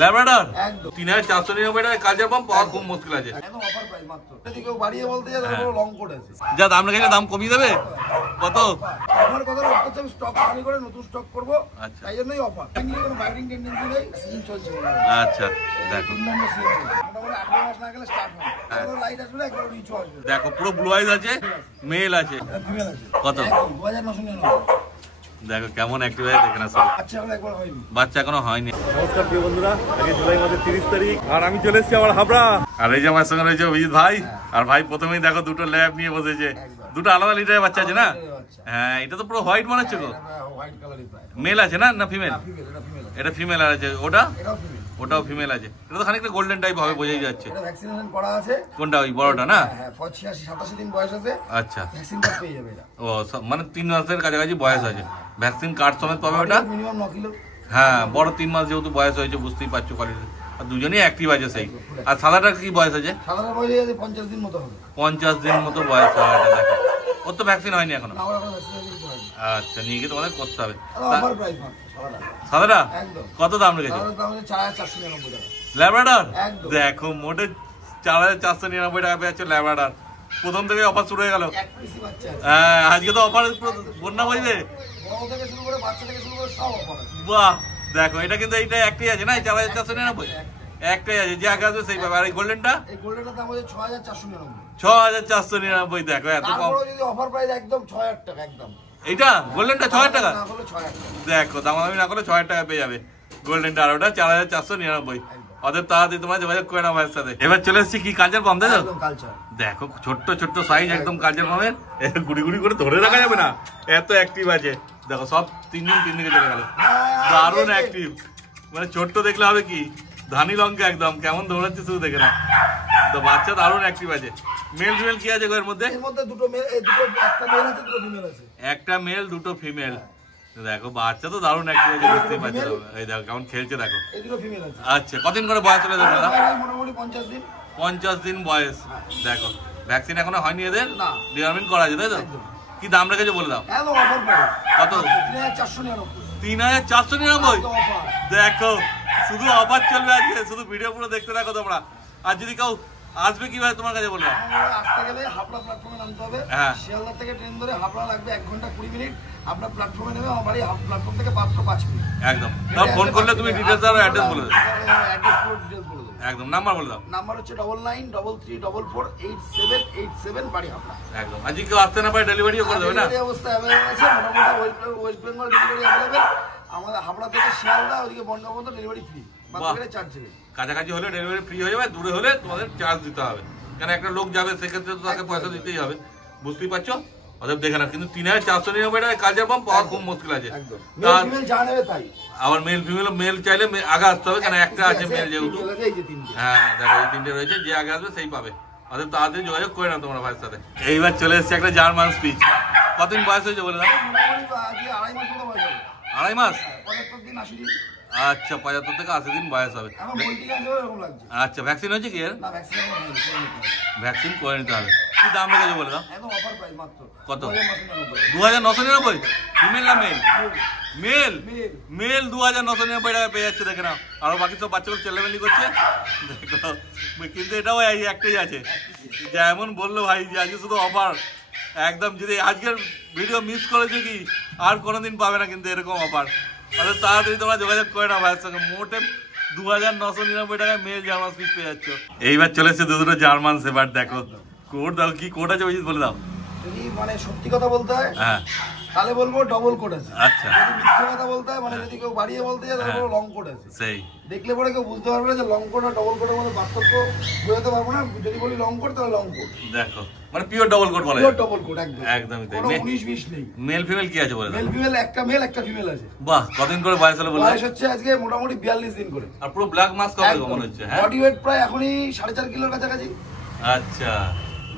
Labrador 3499 টাকায় কাজের pump পাওয়া খুব মুশকিল আছে। যা দাম রেখেছে দাম কমিয়ে দেবে কত? আচ্ছা দেখো দেখো পুরো ব্লু আইজ আছে, মেল আছে। কত? দেখো কেমন অ্যাক্টিভ হয়ে দেখে না, বাচ্চা এখনো হয়নি। নমস্কার প্রিয় বন্ধুরা, আজকে জুলাই মাসের 30 তারিখ আর আমি চলে এসেছি আবার হাবড়া। আর এই যে আমার সঙ্গে রয়েছে অভিজিৎ ভাই। আর ভাই প্রথমেই দেখো দুটো ল্যাব নিয়ে বসেছে, দুটো আলাদা লিটারের বাচ্চা আছে না? হ্যাঁ, এটা তো পুরো হোয়াইট মনে হচ্ছে গো। মেল আছে না ফিমেল? এটা ফিমেল আছে। ওটাও ফিমেল আছে। এটা তো খানিকটা গোল্ডেন টাইপ হবে, বোঝাই যাচ্ছে। কোনটা? ওই বড়টা না? আচ্ছা, ও মানে 3 মাসের কাছাকাছি বয়স আছে। ভ্যাকসিন কার্ড সমেত পাবে ওটা। হ্যাঁ, বড় 3 মাস যেহেতু বয়স হয়েছে, বুঝতেই পারছো কোয়ালিটি। আর দুজনেই অ্যাক্টিভ আছে সেই। আর সাদাটার কি বয়স আছে? 50 দিন মতো হবে। 50 দিন মতো বয়স হয়। এটা দেখো, ওর তো ভ্যাকসিন হয়নি এখনো। আচ্ছা, নিয়ে গিয়ে তোমাদের করতে হবে। সাদাটা কত দাম রেখেছে? ল্যাব্রাডর দেখো মোটে 4499 টাকা পেয়েছে ল্যাব্রাডর। প্রথম থেকে অফার শুরু হয়ে গেল। হ্যাঁ, আজকে তো অফার বন্যা বইবে। বাহ, দেখো এটা কিন্তু এইটা একটাই আছে না? 4499 একটাই আছে, যে আগে আসবে সেই পাবে। আর এই গোল্ডেনটা? 6499। দেখো এত কম। এইটা গোল্ডেনটা 6000 টাকা। দেখো দামাদামি না করলে 6000 টাকা পেয়ে যাবে গোল্ডেনটা। আর ওটা 4499। ওদের তাড়াতাড়ি তোমার যোগাযোগ করে না ভাইয়ের সাথে। এবার চলে এসেছি কি কালচার পাম্প, তাই তো? দেখো ছোট্ট ছোট্ট সাইজ একদম কালচার পাম্পের। গুড়ি গুড়ি করে ধরে রাখা যাবে না, এত অ্যাক্টিভ আছে। দেখো সব 3 দিকে চলে গেল। দারুণ অ্যাক্টিভ, মানে ছোট্ট দেখলে হবে কি ধানি লঙ্কা একদম। কেমন দৌড়াচ্ছে শুধু দেখে না। তো বাচ্চা দারুণ অ্যাক্টিভ আছে। মেল ফিমেল কি আছে এর মধ্যে? একটা মেল দুটো ফিমেল। দেখো বাচ্চা তো দারুণ অ্যাক্টিভ আছে, বুঝতেই পারছো। এই দেখো কেমন খেলছে দেখো। আচ্ছা, কতদিন করে বয়স চলে যাবে? মোটামুটি 50 দিন বয়স। দেখো ভ্যাকসিন এখনো হয়নি এদের, ডিওয়ার্মিং করা আছে, তাই তো? কি দাম রেখেছে বলে দাও। কত? 3499। দেখো শুধু অফার চলবে আজকে, শুধু ভিডিও পুরো দেখতে থাকো তোমরা। আর যদি কেউ আসবে কিভাবে তোমার কাছে বলবো? আসতে গেলে হাবড়া প্ল্যাটফর্মে নামতে হবে। শিয়ালদা থেকে ট্রেন ধরে হাবড়া লাগবে 1 ঘন্টা 20 মিনিট। আপনার প্ল্যাটফর্মে নেমে আমার বাড়ি প্ল্যাটফর্ম থেকে মাত্র 5 মিনিট। একদম। তাও ফোন করলে তুমি ডিটেইলস আর অ্যাড্রেস বলে দাও। একদম নাম্বার বলে দাও। নাম্বার হচ্ছে 9933448787 বাড়ি হাবড়া। একদম। আজকে কেউ আসতে না পারে ডেলিভারিও করে দেবে না? এই অবস্থা अवेलेबल আছে, মোটামুটি ওয়েস্ট বেঙ্গল ডেলিভারি अवेलेबल। আমাদের হাবড়া থেকে শিয়ালদা ওদিকে বনগাঁ ডেলিভারি ফ্রি, বাকি চার্জ দেবে। কাছাকাছি হলে ডেলিভারি ফ্রি হয়ে যাবে, দূরে হলে তোমাদের চার্জ দিতে হবে। কারণ একটা লোক যাবে, সেক্ষেত্রে তো তাকে পয়সা দিতেই হবে, বুঝতেই পারছো। অতএব দেখে না, কিন্তু 3499 টাকায় কাজের পাম্প পাওয়া খুব মুশকিল আছে। আবার মেল ফিমেল, মেল চাইলে আগে আসতে হবে, কারণ একটা আছে মেল যেহেতু। হ্যাঁ দেখো এই 3টে রয়েছে, যে আগে আসবে সেই পাবে। অতএব তাড়াতাড়ি যোগাযোগ করে না তোমরা ভাইয়ের সাথে। এইবার চলে এসছে একটা জার্মান স্পিচ। কতদিন বয়স হয়েছে বলে দাও? 2.5 মাস। আচ্ছা, 75 থেকে 80 দিন বয়স হবে। আচ্ছা, ভ্যাকসিন হয়েছে কি এর? ভ্যাকসিন করে নিতে হবে। কি দাম রেখেছে বলে দাও? কত? 2999। ফিমেল না মেল? মেল। মেল 2999 টাকা পেয়ে যাচ্ছে, দেখে নাও। আরো বাকি সব বাচ্চাগুলো চেল্লামেল্লি করছে দেখো। কিন্তু এটাও একটাই আছে। যেমন বললো ভাই যে আজকে শুধু অফার একদম। যদি আজকের ভিডিও মিস করেছো কি, আর কোনোদিন পাবে না কিন্তু এরকম অফার। তাড়াতাড়ি তোমরা যোগাযোগ করে না ভাইয়ের সঙ্গে। মোটে 2999 টাকায় মেল জার্মান স্পিচ পেয়ে যাচ্ছ। এইবার চলে এসেছে দুটো জার্মান শেফার্ড। দেখো কোড দাও, কি কোড আছে অভিজিৎ বলে দাও। যদি মানে সত্যি কথা বলতে হয় তাহলে বলবো ডবল কোড আছে। আচ্ছা, যদি মিথ্যে কথা বলতে হয়, মানে যদি কেউ বাড়িয়ে বলতে যায় তাহলে লং কোড আছে। সেই দেখলে পরে কেউ বুঝতে পারবে না যে লং কোড আর ডবল কোডের মধ্যে পার্থক্য বোঝাতে পারবো না। যদি বলি লং কোড তাহলে লং কোড। দেখো মানে পিওর ডবল কোড বলে। পিওর ডবল কোড একদম, একদমই তাই। কোনো 19-20 নেই। মেল ফিমেল কি আছে বলে দাও। মেল ফিমেল একটা মেল একটা ফিমেল আছে। বাহ, কতদিন করে বয়স হলো বলে? বয়স হচ্ছে আজকে মোটামুটি 42 দিন করে। আর পুরো ব্ল্যাক মাস্ক কবে মনে হচ্ছে? হ্যাঁ, বডি ওয়েট প্রায় এখনই 4.5 কিলোর কাছাকাছি। আচ্ছা,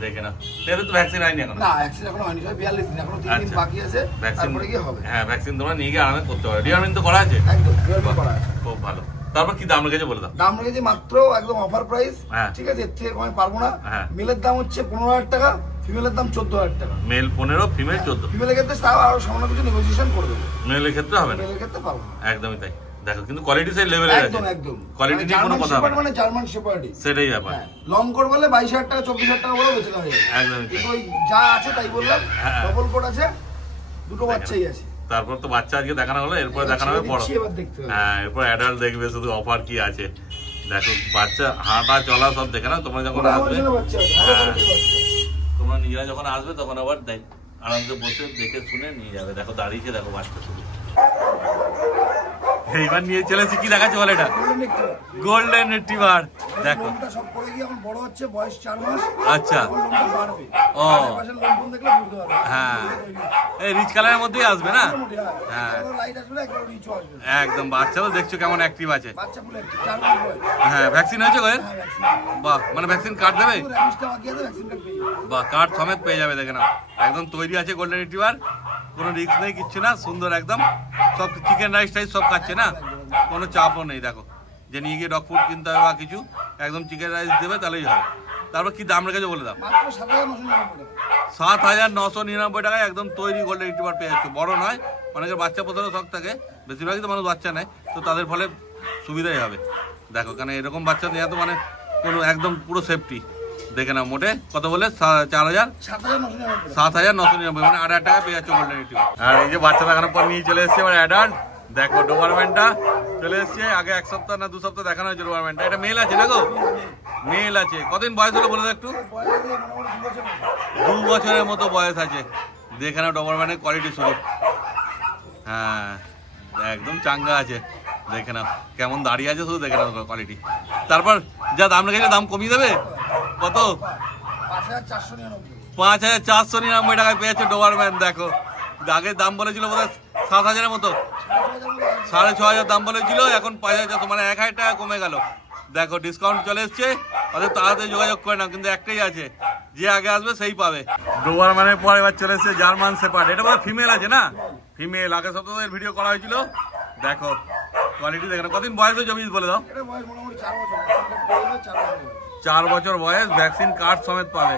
দেখে না। এর তো ভ্যাকসিন হয়নি এখন? না, ভ্যাকসিন এখনো হয়নি, 42 দিন, এখনো 3 দিন বাকি আছে, তারপরে কি হবে। হ্যাঁ, ভ্যাকসিন তোমরা নিয়ে গিয়ে আরামে করতে পারো। ডিওয়ার্মিং তো করা আছে? একদম, ডিওয়ার্মিং করা আছে। খুব ভালো। তারপর কি দাম রেখেছে বলে দাও। দাম রেখেছে মাত্র একদম অফার প্রাইস। ঠিক আছে, এর থেকে কমে পারবো না। মেলের দাম হচ্ছে 15,000 টাকা, ফিমেলের দাম 14,000 টাকা। Mail 15, female 14। ফিমেলের ক্ষেত্রে তাও আরো সামান্য কিছু নেগোসিয়েশন করে দেবো। মেলের ক্ষেত্রে হবে না? মেলের ক্ষেত্রে পারবো না। একদমই তাই। দেখো কিন্তু কোয়ালিটি সেই লেভেলে আছে একদম একদম কোয়ালিটি নিয়ে কোনো কথা হবে না মানে জার্মান শেপার্ড সেটাই ব্যাপার লং কোট বলে 22000 টাকা 24000 টাকা বলে বেচে দেওয়া যায় একদম ওই যা আছে তাই বললাম ডবল কোট আছে দুটো বাচ্চাই আছে তারপর তো বাচ্চা আজকে দেখানো হলো এরপর দেখানো হবে বড় হ্যাঁ এরপর অ্যাডাল্ট দেখবে শুধু অফার কি আছে দেখো বাচ্চা হাঁটা চলা সব দেখে না তোমরা যখন আসবে তোমরা নিজেরা যখন আসবে তখন আবার দেখ আরামসে বসে দেখে শুনে নিয়ে যাবে দেখো দাঁড়িয়েছে দেখো বাচ্চা শুধু এইবার নিয়ে চলেছি কি দেখাচ্ছে বলে এটা গোল্ডেন রিট্রিভার দেখো সব পড়ে গিয়ে এখন বড় হচ্ছে বয়স 4 মাস আচ্ছা ও হ্যাঁ এই রিচ কালারের মধ্যেই আসবে না হ্যাঁ একদম বাচ্চা তো দেখছো কেমন অ্যাক্টিভ আছে হ্যাঁ ভ্যাকসিন হয়েছে গো বাহ মানে ভ্যাকসিন কার্ড দেবে বাহ কার্ড সমেত পেয়ে যাবে দেখে নাও একদম তৈরি আছে গোল্ডেন রিট্রিভার কোনো রিস্ক নেই কিচ্ছু না সুন্দর একদম সব চিকেন রাইস টাইস সব খাচ্ছে না কোনো চাপও নেই দেখো যে নিয়ে গিয়ে ডগ ফুড কিনতে হবে বা কিছু একদম চিকেন রাইস দেবে তাহলেই হবে তারপর কি দাম রেখেছে বলে দাও 7999 টাকায় একদম তৈরি গোল্ডেন রিট্রিভার পেয়ে যাচ্ছে বড় নয় অনেকের বাচ্চা পোষারও শখ থাকে বেশিরভাগই তো মানুষ বাচ্চা নেয় তো তাদের ফলে সুবিধাই হবে দেখো কারণ এরকম বাচ্চা নেওয়া তো মানে কোনো একদম পুরো সেফটি দেখে নাও মোটে কত বলে 7999 মানে 8000 টাকা পেয়ে যাচ্ছে গোল্ডেন রিট্রিভার আর এই যে বাচ্চা দেখানোর পর নিয়ে চলে এসছে এবার অ্যাডাল্ট দেখো ডোবারম্যানটা চলে এসছে আগে 1 সপ্তাহ না 2 সপ্তাহ দেখানো হয়েছে ডোবারম্যানটা এটা মেল আছে দেখো মেল আছে কতদিন বয়স হলো বলে দাও একটু 2 বছরের মতো বয়স আছে দেখে নাও ডোবারম্যানের কোয়ালিটি শুরু হ্যাঁ একদম চাঙ্গা আছে দেখে নাও কেমন দাঁড়িয়ে আছে শুধু দেখে নাও কোয়ালিটি তারপর যা দাম রেখেছে দাম কমিয়ে দেবে কত 5499 টাকায় পেয়েছে ডোবারম্যান দেখো আগে দাম বলেছিল বোধহয় 7000-এর মতো 6500 দাম বলেছিল এখন 5000 মানে 1000 টাকা কমে গেল দেখো ডিসকাউন্ট চলে এসছে ওদের তাড়াতাড়ি যোগাযোগ করে না কিন্তু একটাই আছে যে আগে আসবে সেই পাবে ডোবারম্যানের পর এবার চলে এসছে জার্মান শেপার্ড এটা বোধহয় ফিমেল আছে না ফিমেল আগের সপ্তাহে ভিডিও করা হয়েছিল দেখো কোয়ালিটি দেখো কতদিন বয়স হয়েছে বলে দাও 4 বছর বয়স ভ্যাকসিন কার্ড সমেত পাবে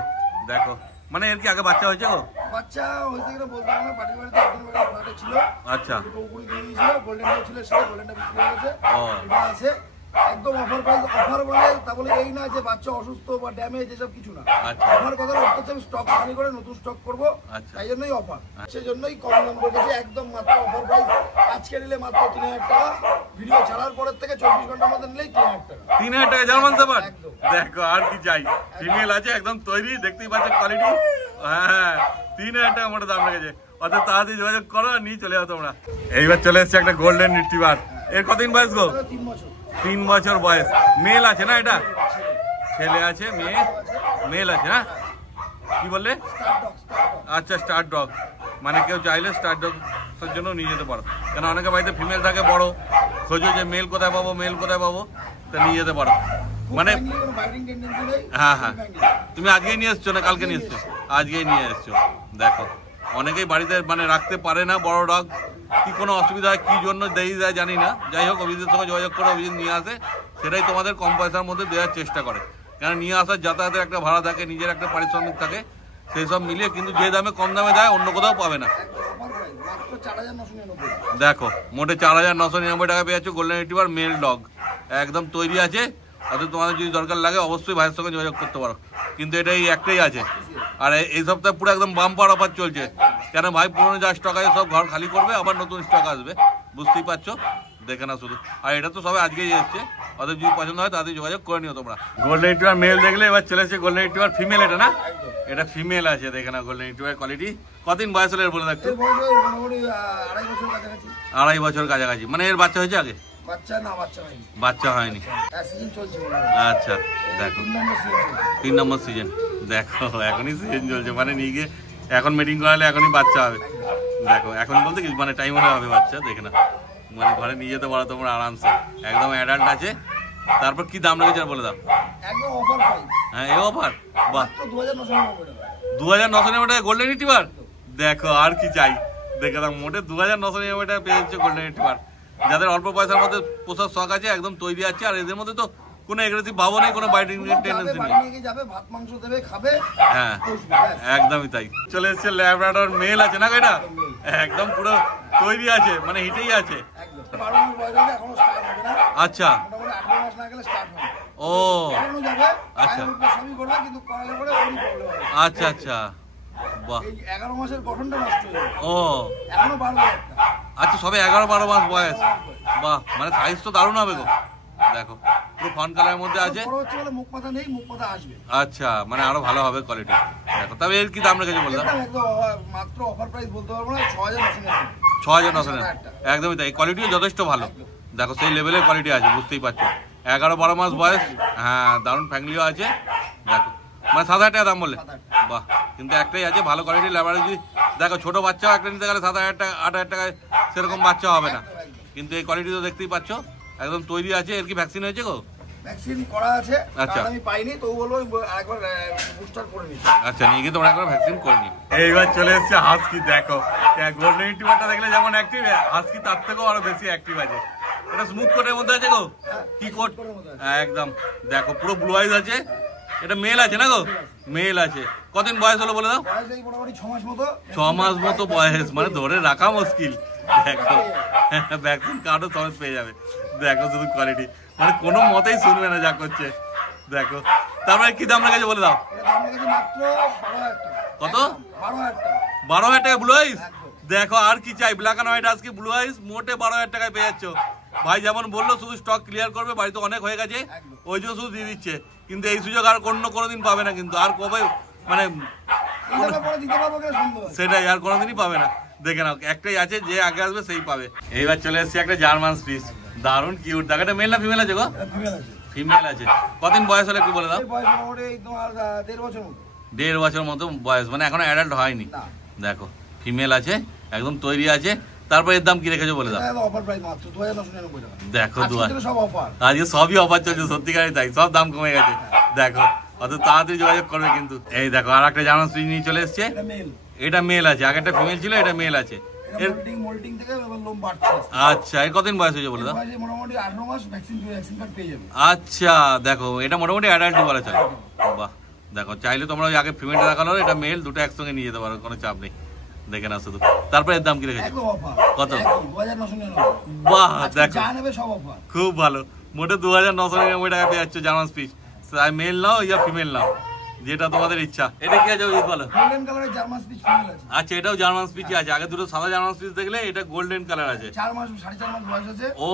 দেখো মানে এর কি আগে বাচ্চা হয়েছে গো বাচ্চা হইতে গেলে বলতে হবে না পার্টি বাড়িতে একদিন বাড়ি ফ্ল্যাটে ছিল আচ্ছা কুকুরি দিয়ে দিয়েছিল গোল্ডেন ছিল সেটা গোল্ডেনটা বিক্রি হয়ে গেছে এটা আছে একদম অফার প্রাইস অফার বলে তা বলে এই না যে বাচ্চা অসুস্থ বা ড্যামেজ এসব কিছু না অফার কথা বলতে আমি স্টক খালি করে নতুন স্টক করব তাই জন্যই অফার সেই জন্যই কম দাম রেখেছি একদম মাত্র অফার প্রাইস আজকে নিলে মাত্র 3000 টাকা ভিডিও ছাড়ার পরের থেকে 24 ঘন্টার মধ্যে নিলেই 3000 টাকা 3000 টাকা জার্মান শেপার্ড দেখো আর কি চাই ফিমেল আছে একদম তৈরি দেখতেই পাচ্ছেন কোয়ালিটি হ্যাঁ 3000 টাকা মোটা দাম রেখেছে অত তাড়াতাড়ি যোগাযোগ করো আর নিয়ে চলে যাও তোমরা এইবার চলে এসছে একটা গোল্ডেন রিট্রিভার এর কতদিন বয়স গো 3 বছর 3 বছর বয়স মেল আছে না এটা ছেলে আছে মেয়ে মেল আছে না কি বললে আচ্ছা স্টার ডগ মানে কেউ চাইলে স্টার ডগ এর জন্য নিয়ে যেতে পারো কারণ অনেকে বাড়িতে ফিমেল থাকে বড় খোঁজো যে মেল কোথায় পাবো মেল কোথায় পাবো তা নিয়ে যেতে পারো মানে হ্যাঁ হ্যাঁ তুমি আজকেই নিয়ে এসছো না কালকে নিয়ে এসছো আজকেই নিয়ে এসছো দেখো অনেকেই বাড়িতে মানে রাখতে পারে না বড় ডগ কি কোনো অসুবিধা হয় কি জন্য দেই যায় জানি না যাই হোক অভিজিতের সঙ্গে যোগাযোগ করে অভিজিৎ নিয়ে আসে সেটাই তোমাদের কম পয়সার মধ্যে দেওয়ার চেষ্টা করে কারণ নিয়ে আসার যাতায়াতের একটা ভাড়া থাকে নিজের একটা পারিশ্রমিক থাকে সেই সব মিলিয়ে কিন্তু যে দামে কম দামে দেয় অন্য কোথাও পাবে না দেখো মোটে 4999 টাকা পেয়ে যাচ্ছ গোল্ডেন রিট্রিভার মেল ডগ একদম তৈরি আছে অর্থাৎ তোমাদের যদি দরকার লাগে অবশ্যই ভাইয়ের সঙ্গে যোগাযোগ করতে পারো কিন্তু এটা এই একটাই আছে আর এই সপ্তাহে পুরো একদম বাম্পার অফার চলছে কেন ভাই পুরনো যা স্টক আছে সব ঘর খালি করবে আবার নতুন স্টক আসবে বুঝতেই পারছো দেখে না শুধু আর এটা তো সবাই আজকেই এসছে ওদের যদি পছন্দ হয় তাদের যোগাযোগ করে নিও তোমরা গোল্ডেন রিট্রিভার মেল দেখলে এবার চলে এসেছে গোল্ডেন রিট্রিভার ফিমেল এটা না এটা ফিমেল আছে দেখে না গোল্ডেন রিট্রিভার কোয়ালিটি কতদিন বয়স হলে বলে দেখতো 2.5 বছর কাছাকাছি মানে এর বাচ্চা হয়েছে আগে বাচ্চা হয়নি আচ্ছা দেখো 3 নম্বর সিজন দেখো এখনই সিজন চলছে মানে নিয়ে গিয়ে এখন মিটিং করালে এখনই বাচ্চা হবে দেখো এখন বলতে কি মানে টাইম হলে হবে বাচ্চা দেখে না মানে ঘরে নিয়ে যেতে পারো তোমরা আরামসে একদম অ্যাডাল্ট আছে তারপর কি দাম লেগেছে বলে দাও হ্যাঁ এই অফার বাহ 2999 টাকা গোল্ডেন রিট্রিভার দেখো আর কি চাই দেখে দাম মোটে 2999 টাকা পেয়ে যাচ্ছে গোল্ডেন রিট্রিভার যাদের অল্প পয়সার মধ্যে পোষার শখ আছে একদম তৈরি আছে আর এদের মধ্যে তো কোনো এগ্রেসিভ ভাবও নেই কোনো বাইটিং টেন্ডেন্সি নেই হ্যাঁ একদমই তাই চলে এসছে ল্যাব্রাডর মেল আছে না এটা একদম পুরো তৈরি আছে মানে হিটেই আছে আচ্ছা ও আচ্ছা আচ্ছা আচ্ছা বাহ 11 মাসের গঠনটা নষ্ট হয়ে যাবে। ও এখনো 12 আচ্ছা সবে 11-12 মাস বয়স। বাহ মানে সাইজ তো দারুণ হবে গো। দেখো পুরো ফন কালারের মধ্যে আছে। বড় হচ্ছে বলে মুখ পাতা নেই, মুখ পাতা আসবে। আচ্ছা মানে আরো ভালো হবে কোয়ালিটি। দেখো তবে এর কি দাম রেখেছো বললাম? একদম মাত্র অফার প্রাইস বলতে পারবো না, 6900 6900 একদমই তাই, কোয়ালিটিও যথেষ্ট ভালো। দেখো সেই লেভেলের কোয়ালিটি আছে, বুঝতেই পারছো। 11-12 মাস বয়স, হ্যাঁ দারুণ ফ্যামিলিও আছে। দেখো মানে 7000 টাকা দাম বললে? বাহ কিন্তু একটাই আছে ভালো কোয়ালিটির লেবার। যদি দেখো ছোট বাচ্চাও একটা নিতে গেলে 7000 টাকা 8000 টাকায় সেরকম বাচ্চা হবে না, কিন্তু এই কোয়ালিটি তো দেখতেই পাচ্ছ একদম তৈরি আছে। এর কি ভ্যাকসিন হয়েছে গো? ভ্যাকসিন করা আছে, আচ্ছা আমি পাইনি তো বলবো একবার বুস্টার করে নিই। আচ্ছা নিয়ে গিয়ে তোমরা একবার ভ্যাকসিন করে নি। এইবার চলে এসেছে হাস্কি। দেখো গোল্ডেন রিট্রিভারটা দেখলে যেমন অ্যাক্টিভ, হাস্কি তার থেকেও আরো বেশি অ্যাক্টিভ আছে। এটা স্মুথ কোটের মধ্যে আছে গো? কি কোট? একদম দেখো পুরো ব্লু আইজ আছে। এটা মেল আছে না গো? মেল আছে। কতদিন বয়স হলো বলে দাও? 6 মাস মতো বয়স, মানে ধরে রাখা মুশকিল। দেখো ভ্যাকসিন কার্ডও সমেত পেয়ে যাবে। দেখো শুধু কোয়ালিটি, মানে কোনো মতেই শুনবে না যা করছে। দেখো তারপরে কি দাম রেখেছে বলে দাও? কত? 12,000 টাকা ব্লু আইস। দেখো আর কি চাই, ব্ল্যাক অ্যান্ড হোয়াইট আজকে ব্লু আইস মোটে 12,000 টাকায় পেয়ে যাচ্ছ। ভাই যেমন বললো শুধু স্টক ক্লিয়ার করবে, বাড়িতে অনেক হয়ে গেছে ওই জন্য শুধু দিয়ে দিচ্ছে। কিন্তু এই সুযোগ আর কোনোদিন পাবে না, কিন্তু আর কবে মানে সেটাই আর কোনোদিনই পাবে না। দেখে নাও একটাই আছে, যে আগে আসবে সেই পাবে। এইবার চলে এসেছে একটা জার্মান স্পিচ, দারুণ কিউট। দেখো এটা মেল না ফিমেল আছে গো? ফিমেল আছে। কতদিন বয়স হলে একটু বলে দাও? 1.5 বছর মতো বয়স, মানে এখনো অ্যাডাল্ট হয়নি। দেখো ফিমেল আছে, একদম তৈরি আছে। তারপর এর দাম কি রেখেছো বলে দাও? দেখো আজকে সবই অফার চলছে, সত্যিকারই তাই, সব দাম কমে গেছে। দেখো অত তাড়াতাড়ি যোগাযোগ করবে কিন্তু। এই দেখো আর একটা জার্মান স্পিচ নিয়ে চলে এসছে। এটা মেল আছে, আগে একটা ফিমেল ছিল, এটা মেল আছে। আচ্ছা এর কতদিন বয়স হয়েছে বলে দাও? আচ্ছা দেখো এটা মোটামুটি অ্যাডাল্ট বলা চলে। বাহ দেখো চাইলে তোমরা ওই আগে ফিমেলটা দেখালো, এটা মেল, দুটো একসঙ্গে নিয়ে যেতে পারো, কোনো চাপ নেই। দেখে না শুধু। তারপরে এর দাম কি রেখেছে? কত? বাহ দেখো খুব ভালো, মোটে 2,999 টাকা পেয়ে যাচ্ছ জার্মান স্পিচ। মেল নাও ইয়া ফিমেল নাও, যেটা তোমাদের ইচ্ছা। এটা কি আছে বলো? গোল্ডেন কালারের জার্মান স্পিচ ফিমেল আছে। আচ্ছা এটাও জার্মান স্পিচই আছে। আগে দুটো সাদা জার্মান স্পিচ দেখলে, এটা গোল্ডেন কালার আছে। 4 মাস 4.5 মাস বয়স আছে। ও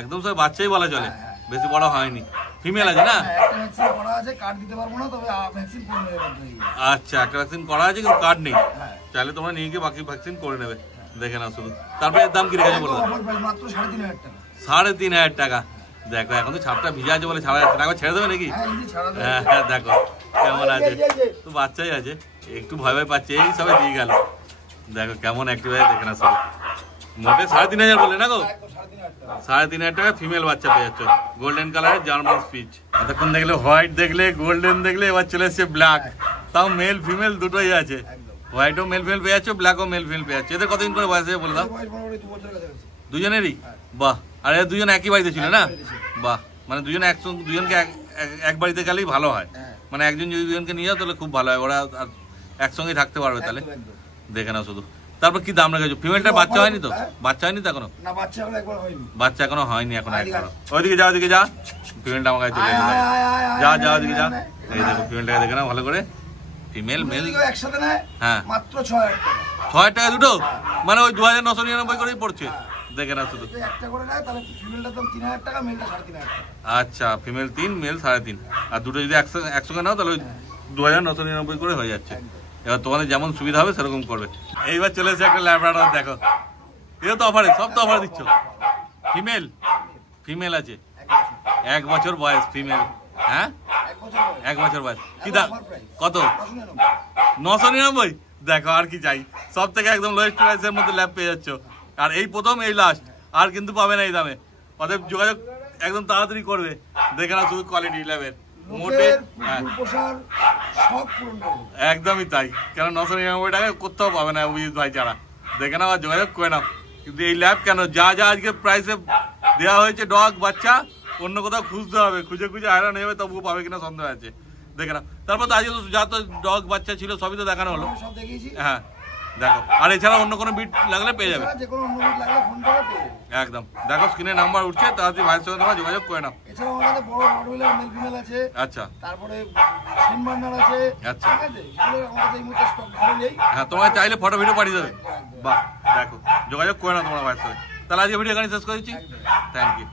একদম সব বাচ্চাই বলা চলে, বেশি বড় হয়নি। ফিমেল আছে না? একটা ভ্যাকসিন করা আছে, কার্ড দিতে পারবো না, তবে ভ্যাকসিন করে নেবে। আচ্ছা একটা ভ্যাকসিন করা আছে কিন্তু কার্ড নেই, চাইলে তোমরা নিয়ে গিয়ে বাকি ভ্যাকসিন করে নেবে। দেখে নাও শুধু। তারপরে এর দাম কি রেখেছে বলো? মাত্র 3,500 টাকা। 3,500 টাকা। দেখো এখন তো ছাপটা ভিজা আছে বলে ছাড়া যাচ্ছে না, ছেড়ে দেবে নাকি? হ্যাঁ দেখো কেমন আছে, তো বাচ্চাই আছে, একটু ভয় ভয় পাচ্ছে, এই সবাই দিয়ে গেল। দেখো কেমন অ্যাক্টিভ হয়ে, দেখে না শুধু। মোটে 3,500 বলে না গো? 3,500 টাকা ফিমেল বাচ্চা পেয়ে যাচ্ছ, গোল্ডেন কালারের জার্মান স্পিচ। এতক্ষণ দেখলে হোয়াইট, দেখলে গোল্ডেন, দেখলে এবার চলে এসছে ব্ল্যাক। তাও মেল ফিমেল দুটোই আছে, হোয়াইটও মেল ফিমেল পেয়ে যাচ্ছ, ব্ল্যাকও মেল ফিমেল পেয়ে যাচ্ছে। এদের কতদিন করে বয়স বলে দাও? দুজনেরই? বাহ। আর এরা দুজন একই বাড়িতে ছিল না? বাহ মানে দুজনকে এক বাড়িতে গেলেই ভালো হয়, মানে একজন যদি দুজনকে নিয়ে যাও তাহলে খুব ভালো হয়, ওরা একসঙ্গে থাকতে পারবে তাহলে। দেখে নাও শুধু। তারপর কি দাম রেখেছো? ফিমেলটা বাচ্চা হয়নি তো? বাচ্চা হয়নি তো এখনো? না বাচ্চা এখনো হয়নি, এখন একবার। ওইদিকে যা, ওইদিকে যা, ফিমেলটা আমার কাছে চলে এসেছে। যা যা ওইদিকে যা। এই দেখো ফিমেলটাকে দেখে নাও ভালো করে। ফিমেল মেল একসাথে নেয়, হ্যাঁ মাত্র 6,000 টাকা। 6,000 টাকা দুটো, মানে ওই 2,999 করেই পড়ছে। দেখে না শুধু। একটা করে নেয় তাহলে ফিমেলটার দাম 3,000 টাকা, মেলটা 3,500 টাকা। আচ্ছা ফিমেল 3 মেল 3.5, আর দুটো যদি একসঙ্গে নাও তাহলে 2,999 করে হয়ে যাচ্ছে। এবার তোমাদের যেমন সুবিধা হবে সেরকম করবে। এইবার চলে এসেছে একটা ল্যাব্রাডর। দেখো এটা তো অফারে, সব তো অফারে দিচ্ছ। ফিমেল আছে, 1 বছর বয়স ফিমেল। হ্যাঁ 1 বছর বয়স। কি দাম? কত? 999। দেখো আর কি চাই, সব থেকে একদম লোয়েস্ট প্রাইসের মধ্যে ল্যাব পেয়ে যাচ্ছ। আর এই প্রথম, এই লাস্ট, আর কিন্তু পাবে না এই দামে। অতএব যোগাযোগ একদম তাড়াতাড়ি করবে। দেখে না শুধু কোয়ালিটি ল্যাবের মোটে, একদমই তাই। কেন 999 টাকায় কোথাও পাবে না অভিজিৎ ভাই ছাড়া। দেখে নাও আর যোগাযোগ করে নাও। কিন্তু এই ল্যাব কেন, যা যা আজকে প্রাইসে দেওয়া হয়েছে ডগ বাচ্চা, অন্য কোথাও খুঁজতে হবে, খুঁজে হায়রান হয়ে যাবে, তবুও পাবে কিনা সন্দেহ আছে। দেখে নাও। তারপর তো আজকে তো যা তো ডগ বাচ্চা ছিল সবই তো দেখানো হলো। হ্যাঁ দেখো, আর এছাড়া অন্য কোনো বিট লাগলে পেয়ে যাবে, যে কোনো অন্য বিট লাগলে ফোন করে পেয়ে যাবে। একদম। দেখো স্ক্রিনে নাম্বার উঠছে, তাড়াতাড়ি ভাইয়ের সঙ্গে তোমরা যোগাযোগ করে নাও। এছাড়াও আমার কাছে বড় মডেলের মেল ফিমেল আছে। আচ্ছা, তারপরে সিন বার্নার আছে। আচ্ছা, ঠিক আছে, সেগুলো আমাদের এই মুহূর্তে স্টক ভালো নেই। হ্যাঁ, তোমরা চাইলে ফটো ভিডিও পাঠিয়ে দেবে। বাহ, দেখো যোগাযোগ করে নাও তোমরা ভাইয়ের সঙ্গে। তাহলে আজকে ভিডিও এখানে শেষ করেছি। Thank you.